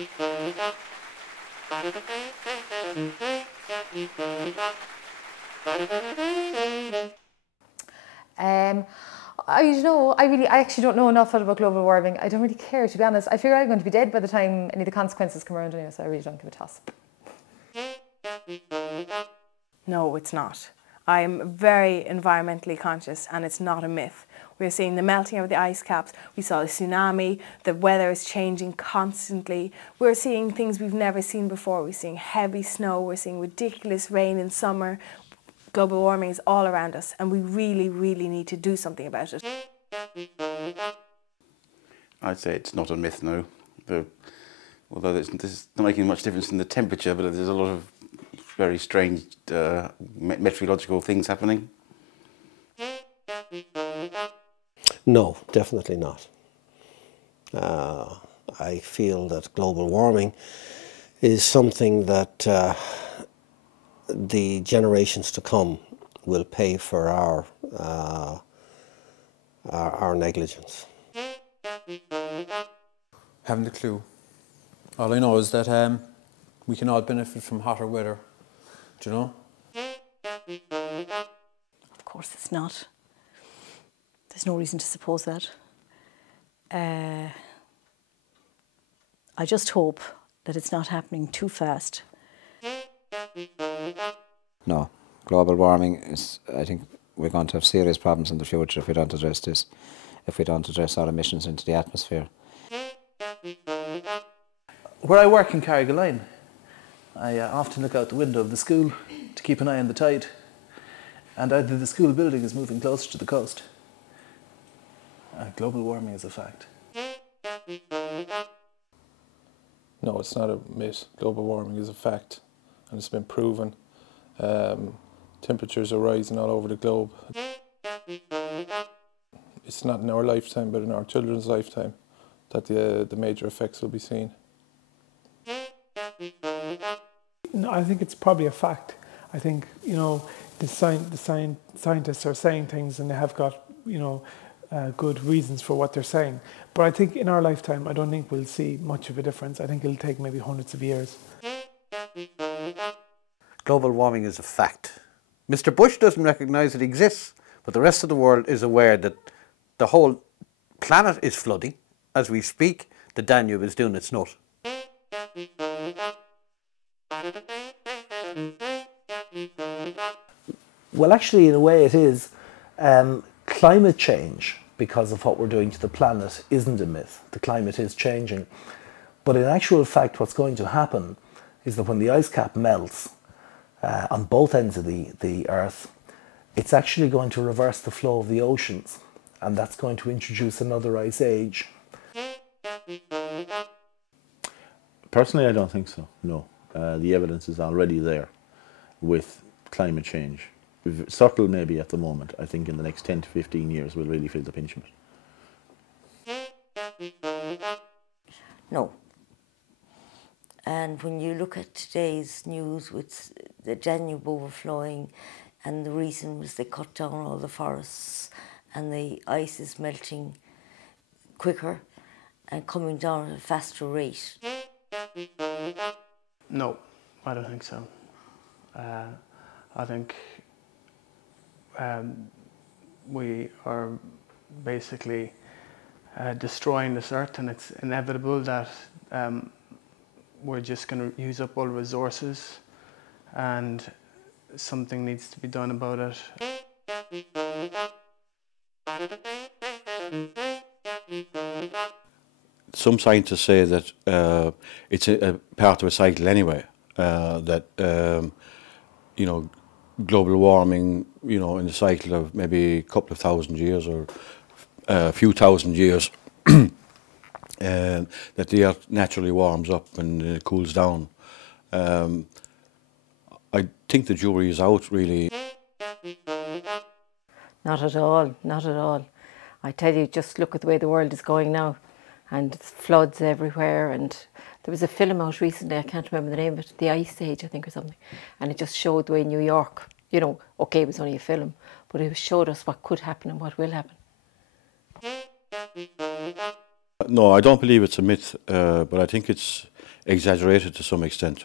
I actually don't know enough about global warming. I don't really care, to be honest. I figure I'm going to be dead by the time any of the consequences come around anyway, so I really don't give a toss. No, it's not. I'm very environmentally conscious and it's not a myth. We're seeing the melting of the ice caps, we saw the tsunami, the weather is changing constantly. We're seeing things we've never seen before. We're seeing heavy snow, we're seeing ridiculous rain in summer. Global warming is all around us and we really, really need to do something about it. I'd say it's not a myth now. Although this is not making much difference in the temperature, but there's a lot of very strange meteorological things happening. No, definitely not. I feel that global warming is something that the generations to come will pay for our negligence. Haven't a clue. All I know is that we can all benefit from hotter weather. Do you know? Of course it's not. There's no reason to suppose that. I just hope that it's not happening too fast. No, global warming is, I think we're going to have serious problems in the future if we don't address this, if we don't address our emissions into the atmosphere. Where I work in Carrigaline, I often look out the window of the school to keep an eye on the tide, and either the school building is moving closer to the coast. Global warming is a fact. No, it's not a myth. Global warming is a fact, and it's been proven. Temperatures are rising all over the globe. It's not in our lifetime, but in our children's lifetime, that the major effects will be seen. No, I think it's probably a fact. I think, you know, the scientists are saying things and they have got, you know, good reasons for what they're saying. But I think in our lifetime, I don't think we'll see much of a difference. I think it'll take maybe hundreds of years. Global warming is a fact. Mr. Bush doesn't recognise it exists, but the rest of the world is aware that the whole planet is flooding. As we speak, the Danube is doing its nut. Well, actually, in a way it is. Climate change, because of what we're doing to the planet, isn't a myth. The climate is changing. But in actual fact, what's going to happen is that when the ice cap melts on both ends of the Earth, it's actually going to reverse the flow of the oceans, and that's going to introduce another ice age. Personally, I don't think so, no. The evidence is already there with climate change. Subtle maybe at the moment. I think in the next 10 to 15 years we'll really feel the pinch of it. No. And when you look at today's news with the Danube overflowing, and the reason was they cut down all the forests and the ice is melting quicker and coming down at a faster rate. No, I don't think so. I think we are basically destroying this earth, and it's inevitable that we're just going to use up all resources, and something needs to be done about it. Some scientists say that it's a part of a cycle anyway, that you know, global warming, you know, in the cycle of maybe a couple of thousand years or a few thousand years, that the earth naturally warms up and it cools down. I think the jury is out, really. Not at all, not at all. I tell you, just look at the way the world is going now, and it's floods everywhere. And there was a film out recently, I can't remember the name of it, The Ice Age, I think, or something, and it just showed the way New York, you know, okay, it was only a film, but it showed us what could happen and what will happen. No, I don't believe it's a myth, but I think it's exaggerated to some extent.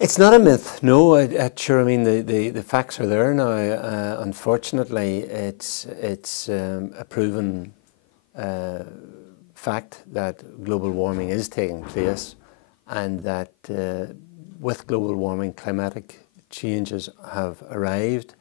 It's not a myth, no. Sure, I mean the facts are there now. Unfortunately, it's a proven fact that global warming is taking place, and that with global warming, climatic changes have arrived.